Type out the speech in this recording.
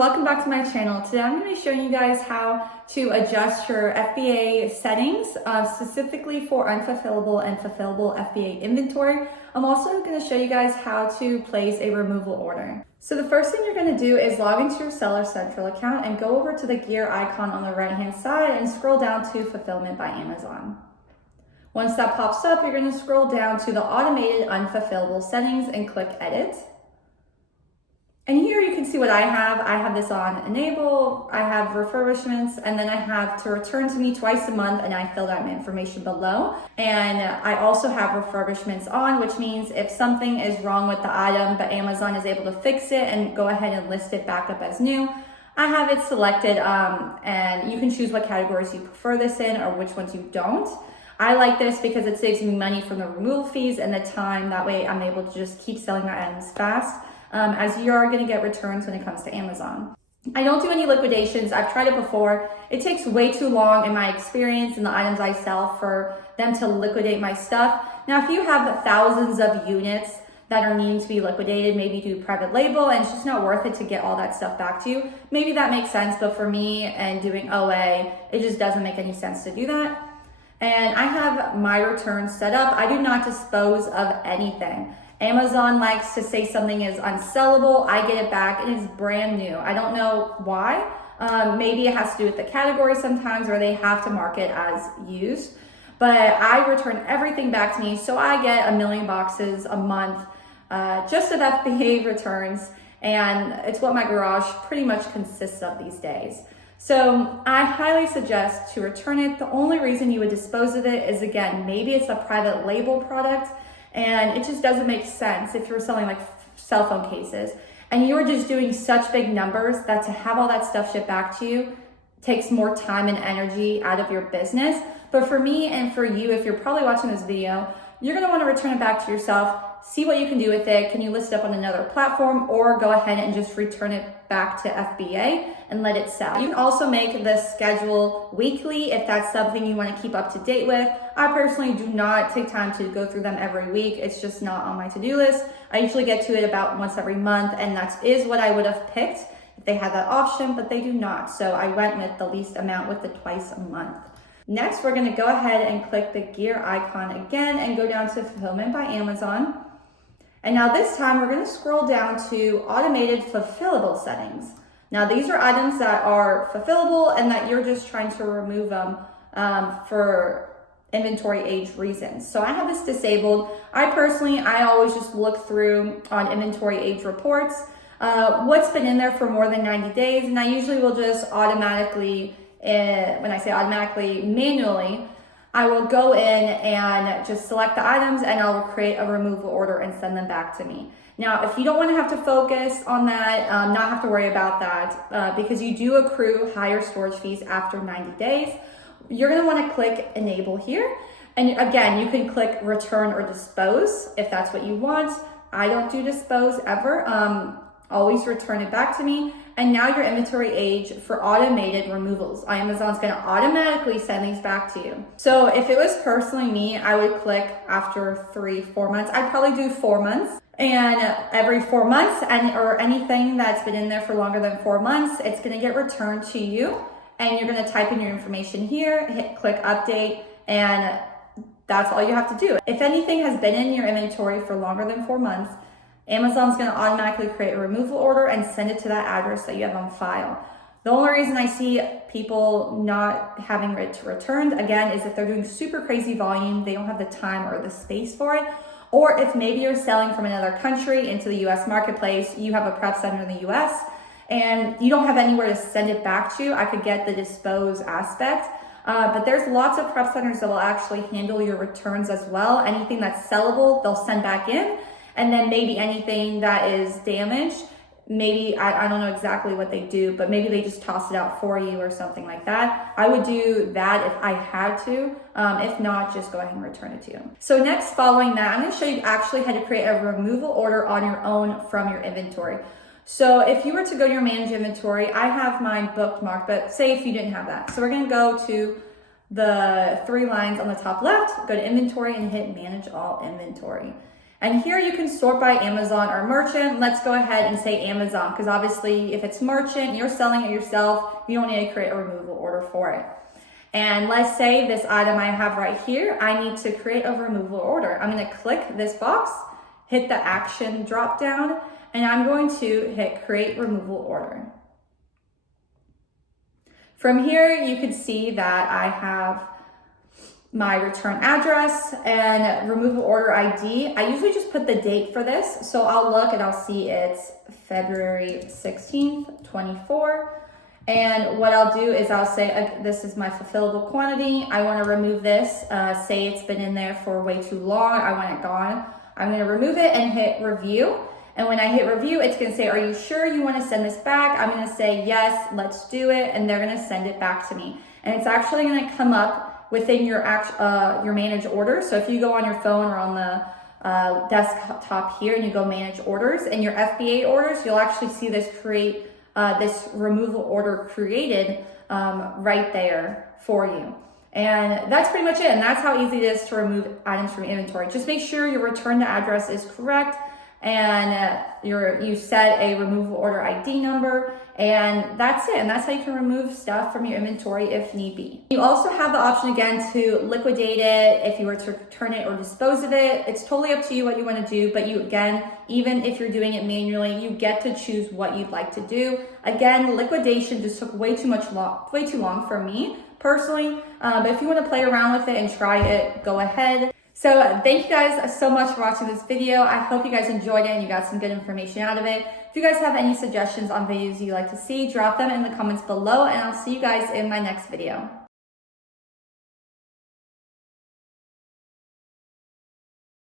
welcome back to my channel. Today I'm going to be showing you guys how to adjust your FBA settings specifically for unfulfillable and fulfillable FBA inventory. I'm also going to show you guys how to place a removal order. So the first thing you're going to do is log into your Seller Central account and go over to the gear icon on the right hand side and scroll down to Fulfillment by Amazon. Once that pops up, you're going to scroll down to the automated unfulfillable settings and click Edit. And here you can see what I have. I have this on enable, I have refurbishments, and then I have to return to me twice a month, and I filled out my information below. And I also have refurbishments on, which means if something is wrong with the item, but Amazon is able to fix it and go ahead and list it back up as new, I have it selected, and you can choose what categories you prefer this in or which ones you don't. I like this because it saves me money from the removal fees and the time. That way I'm able to just keep selling my items fast. As you are going to get returns when it comes to Amazon. I don't do any liquidations. I've tried it before. It takes way too long in my experience and the items I sell for them to liquidate my stuff. Now, if you have thousands of units that are needing to be liquidated, maybe do private label and it's just not worth it to get all that stuff back to you, maybe that makes sense. But for me and doing OA, it just doesn't make any sense to do that. And I have my returns set up. I do not dispose of anything. Amazon likes to say something is unsellable. I get it back and it's brand new. I don't know why. Maybe it has to do with the category sometimes, or they have to mark it as used. But I return everything back to me. So I get 1 million boxes a month just of FBA returns. And it's what my garage pretty much consists of these days. So I highly suggest to return it. The only reason you would dispose of it is, again, maybe it's a private label product. And it just doesn't make sense if you're selling like cell phone cases and you're just doing such big numbers that to have all that stuff shipped back to you takes more time and energy out of your business. But for me and for you, if you're probably watching this video, you're going to want to return it back to yourself, see what you can do with it. Can you list it up on another platform, or go ahead and just return it back to FBA and let it sell. You can also make the schedule weekly if that's something you want to keep up to date with. I personally do not take time to go through them every week. It's just not on my to-do list. I usually get to it about once every month, and that is what I would have picked if they had that option, but they do not. So I went with the least amount with the twice a month. Next, we're going to go ahead and click the gear icon again and go down to Fulfillment by Amazon. And now this time we're going to scroll down to automated fulfillable settings. Now these are items that are fulfillable and that you're just trying to remove them for inventory age reasons. So I have this disabled. I always just look through on inventory age reports what's been in there for more than 90 days. And I usually will just automatically, when I say automatically, manually, I will go in and just select the items and I'll create a removal order and send them back to me. Now, if you don't want to have to focus on that, not have to worry about that, because you do accrue higher storage fees after 90 days, you're going to want to click enable here. And again, you can click return or dispose if that's what you want. I don't do dispose ever. Always return it back to me. And now your inventory age for automated removals. Amazon's going to automatically send these back to you. So if it was personally me, I would click after 3-4 months. I'd probably do 4 months. And every 4 months, or anything that's been in there for longer than 4 months, it's going to get returned to you. And you're going to type in your information here, click update, and that's all you have to do. If anything has been in your inventory for longer than 4 months, Amazon's going to automatically create a removal order and send it to that address that you have on file. The only reason I see people not having it returned, again, is if they're doing super crazy volume, they don't have the time or the space for it. Or if maybe you're selling from another country into the US marketplace, you have a prep center in the US, and you don't have anywhere to send it back to. I could get the dispose aspect. But there's lots of prep centers that will actually handle your returns as well. Anything that's sellable, they'll send back in. And then maybe anything that is damaged, maybe, I don't know exactly what they do, but maybe they just toss it out for you or something like that. I would do that if I had to. If not, just go ahead and return it to you. So next, following that, I'm going to show you actually how to create a removal order on your own from your inventory. So if you were to go to your manage inventory, I have mine bookmarked, but say if you didn't have that. So we're going to go to the 3 lines on the top left, go to inventory and hit manage all inventory. And here you can sort by Amazon or merchant. Let's go ahead and say Amazon, because obviously if it's merchant, you're selling it yourself, you don't need to create a removal order for it. And let's say this item I have right here, I need to create a removal order. I'm gonna click this box, hit the action drop down, and I'm going to hit create removal order. From here, you can see that I have my return address and removal order ID. I usually just put the date for this. So I'll look and I'll see it's February 16th, 24. And what I'll do is I'll say, this is my fulfillable quantity. I want to remove this. Say it's been in there for way too long. I want it gone. I'm going to remove it and hit review. And when I hit review, it's going to say, are you sure you want to send this back? I'm going to say, yes, let's do it. And they're going to send it back to me. And it's actually going to come up within your manage orders. So if you go on your phone or on the desktop here and you go manage orders and your FBA orders, you'll actually see this this removal order created right there for you. And that's pretty much it. And that's how easy it is to remove items from inventory. Just make sure your return to address is correct and you set a removal order ID number, and that's it. And that's how you can remove stuff from your inventory if need be. You also have the option again to liquidate it if you were to return it or dispose of it. It's totally up to you what you want to do, but you, again, even if you're doing it manually, you get to choose what you'd like to do. Again, liquidation just took way too long for me personally, but if you want to play around with it and try it, go ahead. So thank you guys so much for watching this video. I hope you guys enjoyed it and you got some good information out of it. If you guys have any suggestions on videos you'd like to see, drop them in the comments below, and I'll see you guys in my next video.